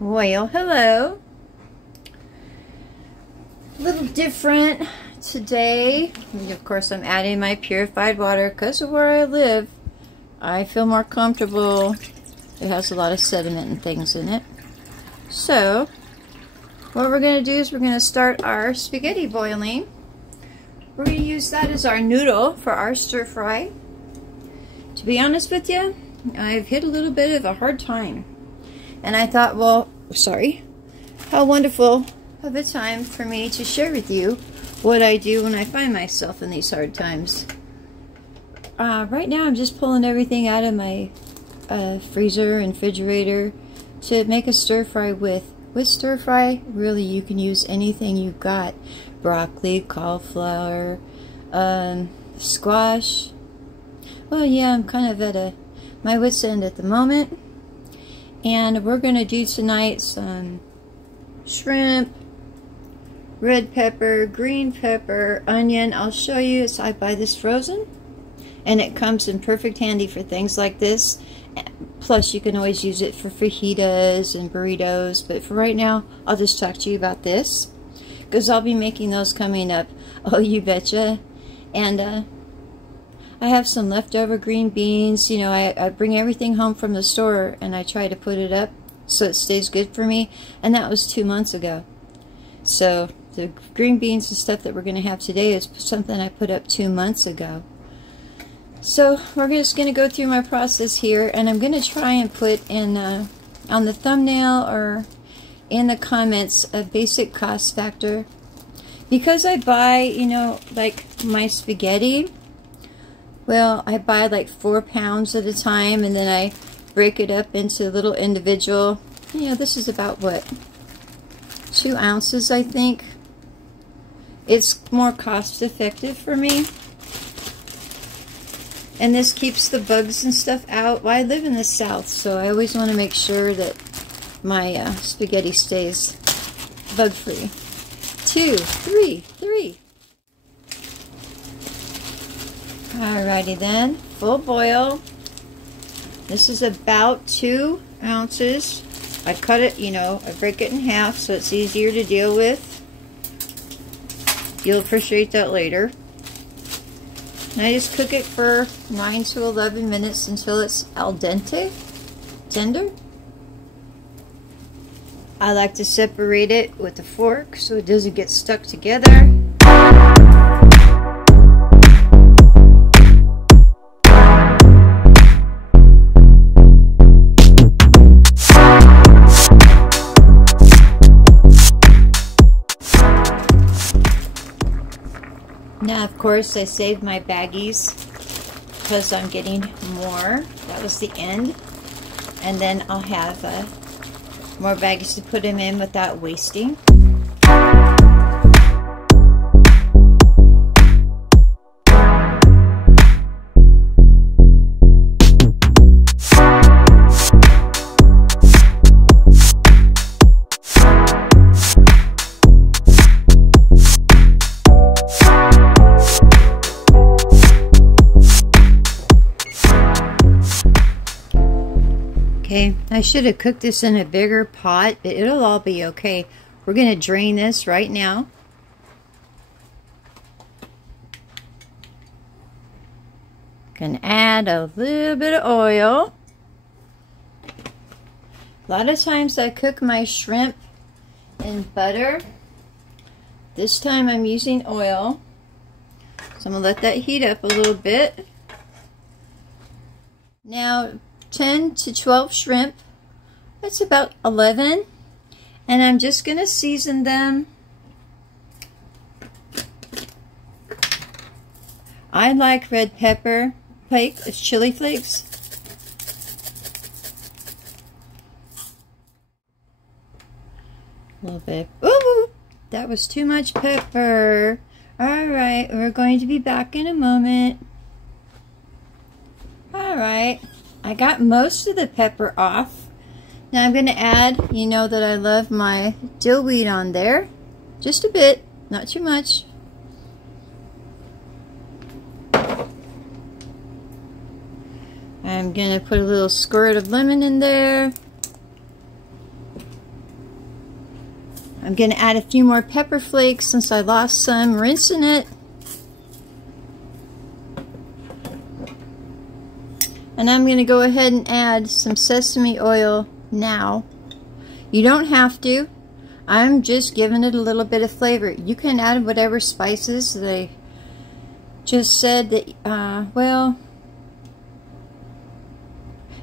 Well, hello. A little different today. Of course, I'm adding my purified water because of where I live. I feel more comfortable. It has a lot of sediment and things in it. So, what we're going to do is we're going to start our spaghetti boiling. We're going to use that as our noodle for our stir fry. To be honest with you, I've hit a little bit of a hard time. And I thought, well, how wonderful of a time for me to share with you what I do when I find myself in these hard times. Right now I'm just pulling everything out of my freezer and refrigerator to make a stir fry with. With stir fry, really you can use anything you've got. Broccoli, cauliflower, squash. Well, yeah, I'm kind of at my wit's end at the moment. And we're going to do tonight some shrimp, red pepper, green pepper, onion. I'll show you. So I buy this frozen. And it comes in perfect handy for things like this. Plus, you can always use it for fajitas and burritos. But for right now, I'll just talk to you about this. Because I'll be making those coming up. Oh, you betcha. And I have some leftover green beans. You know, I bring everything home from the store and I try to put it up so it stays good for me. And that was 2 months ago. So the green beans and stuff that we're going to have today is something I put up 2 months ago. So we're just going to go through my process here, and I'm going to try and put in on the thumbnail or in the comments a basic cost factor. Because I buy, you know, like my spaghetti. Well, I buy like 4 pounds at a time, and then I break it up into little individual. You know, this is about what? 2 ounces, I think. It's more cost effective for me. And this keeps the bugs and stuff out. Well, I live in the South, so I always want to make sure that my spaghetti stays bug free. 2, 3. Alrighty then, full boil. This is about 2 ounces. I cut it, you know, I break it in half so it's easier to deal with. You'll appreciate that later. And I just cook it for 9 to 11 minutes until it's al dente, tender. I like to separate it with a fork so it doesn't get stuck together. Now, of course, I saved my baggies because I'm getting more. That was the end. And then I'll have more baggies to put them in without wasting. Okay, I should have cooked this in a bigger pot, but it'll all be okay. We're going to drain this right now. Can add a little bit of oil. A lot of times I cook my shrimp in butter. This time I'm using oil. So I'm going to let that heat up a little bit. Now, 10 to 12 shrimp. That's about 11. And I'm just going to season them. I like red pepper flakes, chili flakes. A little bit. Ooh, that was too much pepper. Alright, we're going to be back in a moment. Alright. I got most of the pepper off. Now I'm going to add, you know that I love my dill weed on there. Just a bit, not too much. I'm going to put a little squirt of lemon in there. I'm going to add a few more pepper flakes since I lost some rinsing it. And I'm going to go ahead and add some sesame oil now. You don't have to. I'm just giving it a little bit of flavor. You can add whatever spices that I just said that, well,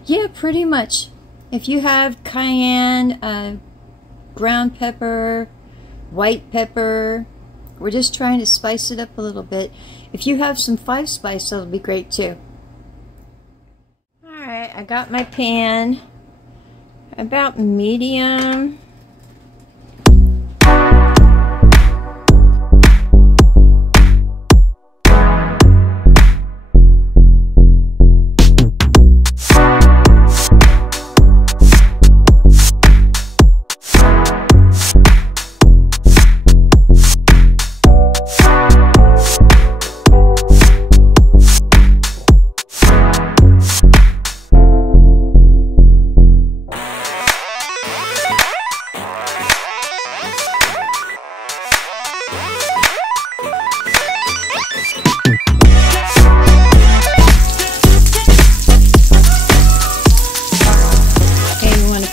yeah, pretty much. If you have cayenne, ground pepper, white pepper, we're just trying to spice it up a little bit. If you have some 5 spice, that'll be great too. Alright, I got my pan about medium.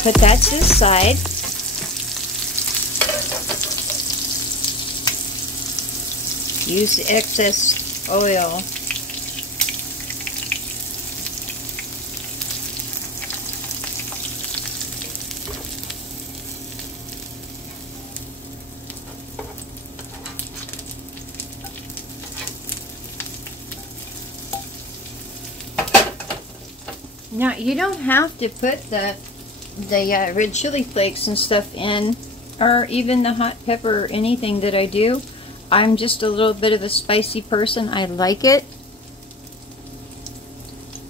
Put that to the side. Use the excess oil. Now you don't have to put the red chili flakes and stuff in, or even the hot pepper or anything that I do. I'm just a little bit of a spicy person. I like it.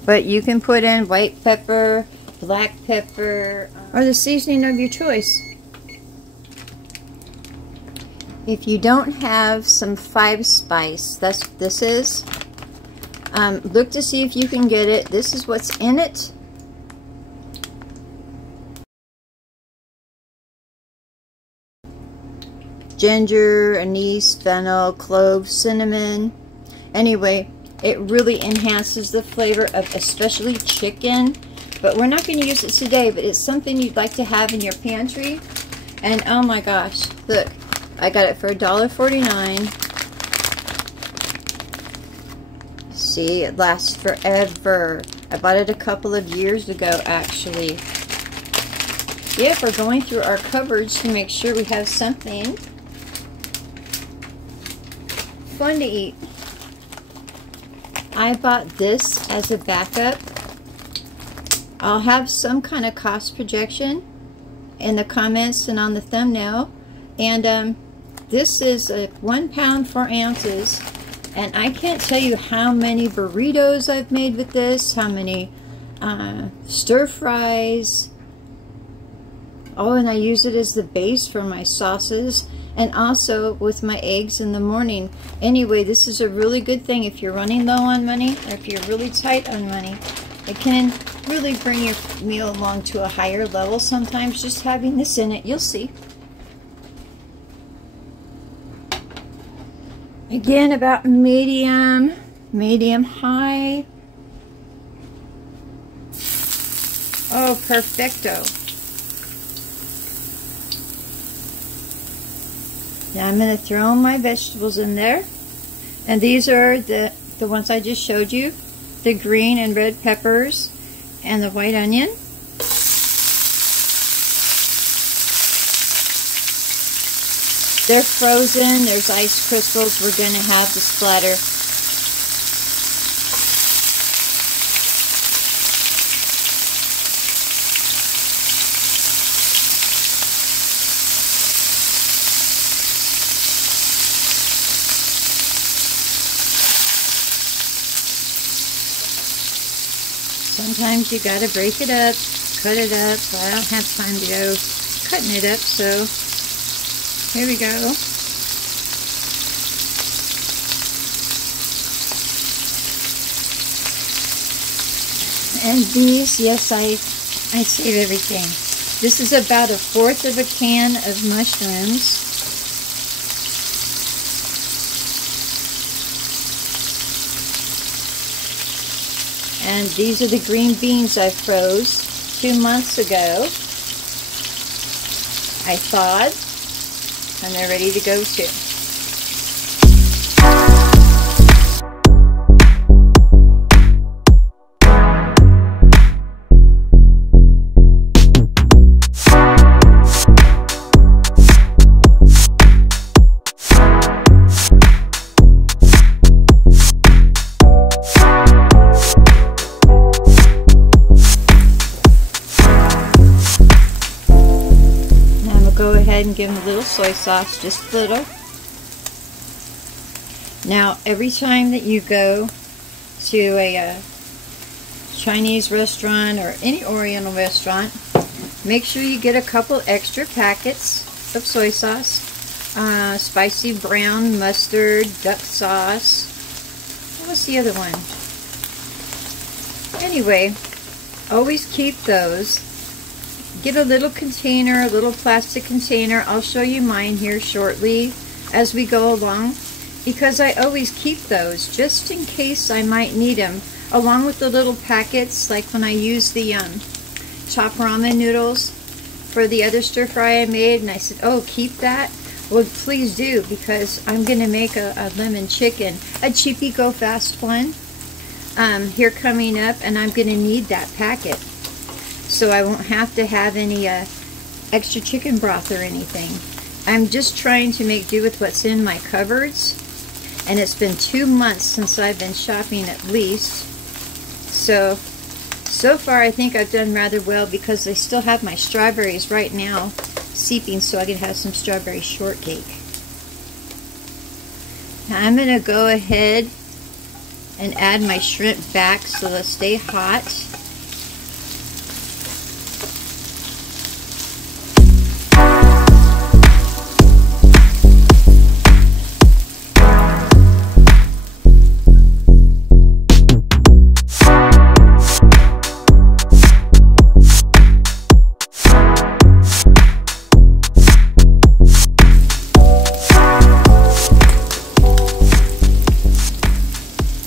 But you can put in white pepper, black pepper, or the seasoning of your choice. If you don't have some 5 spice, that's what this is. Look to see if you can get it. This is what's in it. Ginger, anise, fennel, cloves, cinnamon. Anyway, it really enhances the flavor of especially chicken. But we're not going to use it today, but it's something you'd like to have in your pantry. And oh my gosh, look, I got it for $1.49. See, it lasts forever. I bought it a couple of years ago, actually. Yeah, we're going through our cupboards to make sure we have something fun to eat. I bought this as a backup. I'll have some kind of cost projection in the comments and on the thumbnail. And this is a 1 pound 4 ounces. And I can't tell you how many burritos I've made with this, how many stir fries. Oh, and I use it as the base for my sauces. And also with my eggs in the morning. Anyway, this is a really good thing if you're running low on money or if you're really tight on money. It can really bring your meal along to a higher level sometimes, just having this in it. You'll see. Again, about medium high. Oh, perfecto. Now I'm going to throw my vegetables in there. And these are the ones I just showed you. The green and red peppers and the white onion. They're frozen. There's ice crystals. We're going to have the splatter. Sometimes you gotta break it up, cut it up. Well, I don't have time to go cutting it up, so here we go. And these, yes, I save everything. This is about 1/4 of a can of mushrooms. And these are the green beans I froze 2 months ago. I thawed, and they're ready to go too. Go ahead and give them a little soy sauce, just a little. Now, every time that you go to a Chinese restaurant or any Oriental restaurant, make sure you get a couple extra packets of soy sauce, spicy brown mustard, duck sauce. What's the other one? Anyway, always keep those. Get a little container, a little plastic container. I'll show you mine here shortly as we go along, because I always keep those just in case I might need them, along with the little packets, like when I use the chopped ramen noodles for the other stir fry I made, and I said, oh, keep that? Well, please do, because I'm going to make a lemon chicken, a cheapy go fast one, here coming up, and I'm going to need that packet. So I won't have to have any extra chicken broth or anything. I'm just trying to make do with what's in my cupboards. And it's been 2 months since I've been shopping at least. So far I think I've done rather well, because I still have my strawberries right now seeping, so I can have some strawberry shortcake. Now I'm going to go ahead and add my shrimp back so they'll stay hot.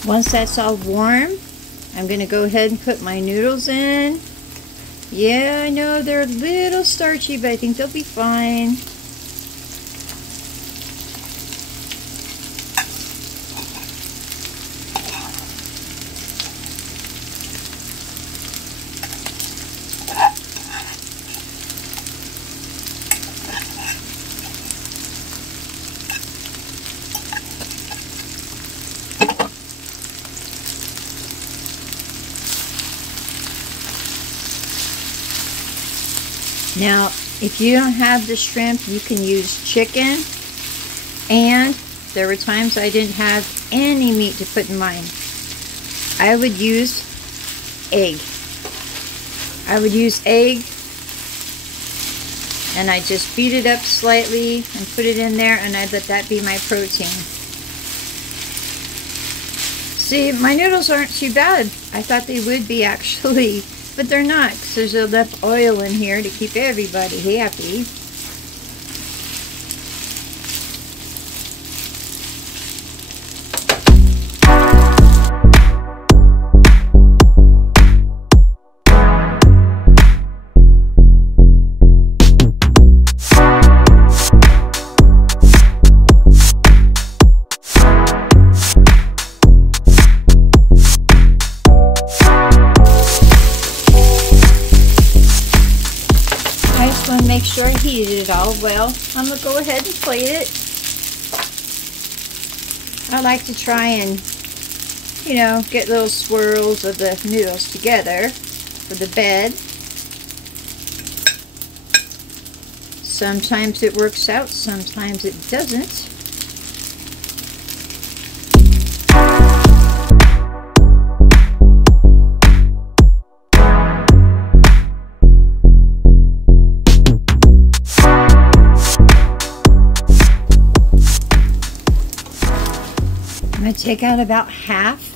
Once that's all warm, I'm going to go ahead and put my noodles in. Yeah, I know they're a little starchy, but I think they'll be fine. Now, if you don't have the shrimp, you can use chicken, and there were times I didn't have any meat to put in mine. I would use egg. And I just beat it up slightly and put it in there, and I let that be my protein. See, my noodles aren't too bad. I thought they would be, actually. But they're not, because there's enough oil in here to keep everybody happy. Make sure I heated it all well. I'm going to go ahead and plate it. I like to try and, you know, get little swirls of the noodles together for the bed. Sometimes it works out, sometimes it doesn't. I'm going to take out about half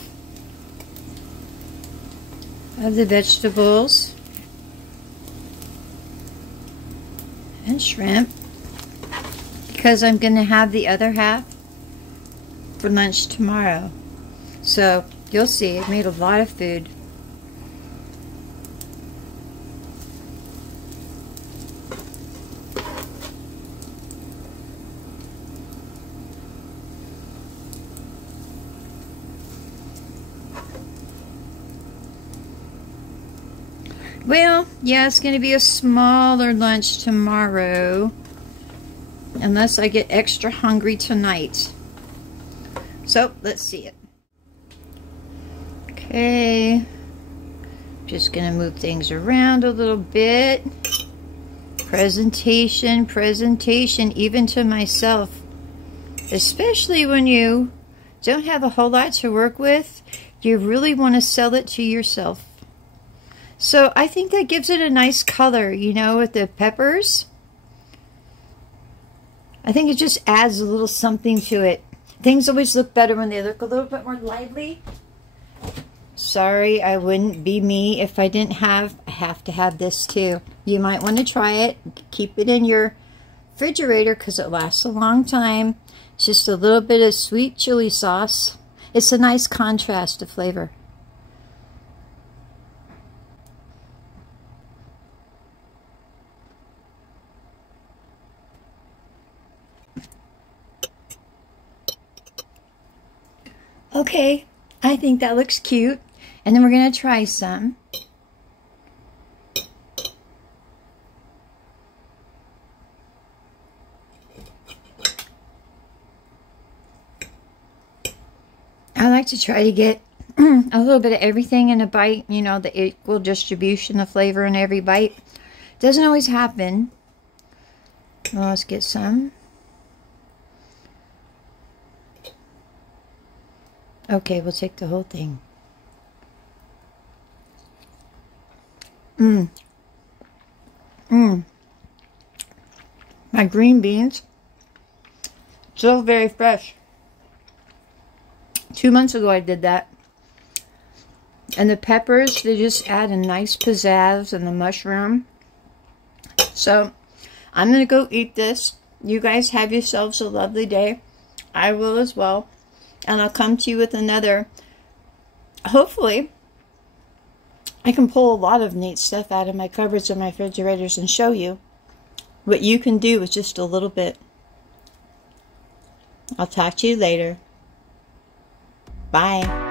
of the vegetables. and shrimp, because I'm going to have the other half for lunch tomorrow. So you'll see, I made a lot of food. Well, yeah, it's going to be a smaller lunch tomorrow, unless I get extra hungry tonight. So, let's see it. Okay, just going to move things around a little bit. Presentation, presentation, even to myself. Especially when you don't have a whole lot to work with, you really want to sell it to yourself. So I think that gives it a nice color, you know, with the peppers. I think it just adds a little something to it. Things always look better when they look a little bit more lively. Sorry, I wouldn't be me if I didn't have. I have to have this too. You might want to try it. Keep it in your refrigerator because it lasts a long time. It's just a little bit of sweet chili sauce. It's a nice contrast to flavor. Okay, I think that looks cute. And then we're going to try some. I like to try to get a little bit of everything in a bite. You know, the equal distribution of flavor in every bite. Doesn't always happen. Well, let's get some. Okay, we'll take the whole thing. My green beans, still very fresh. 2 months ago I did that. And the peppers, they just add a nice pizzazz, and the mushroom. So, I'm going to go eat this. You guys have yourselves a lovely day. I will as well. And I'll come to you with another. Hopefully, I can pull a lot of neat stuff out of my cupboards and my refrigerators and show you what you can do with just a little bit. I'll talk to you later. Bye.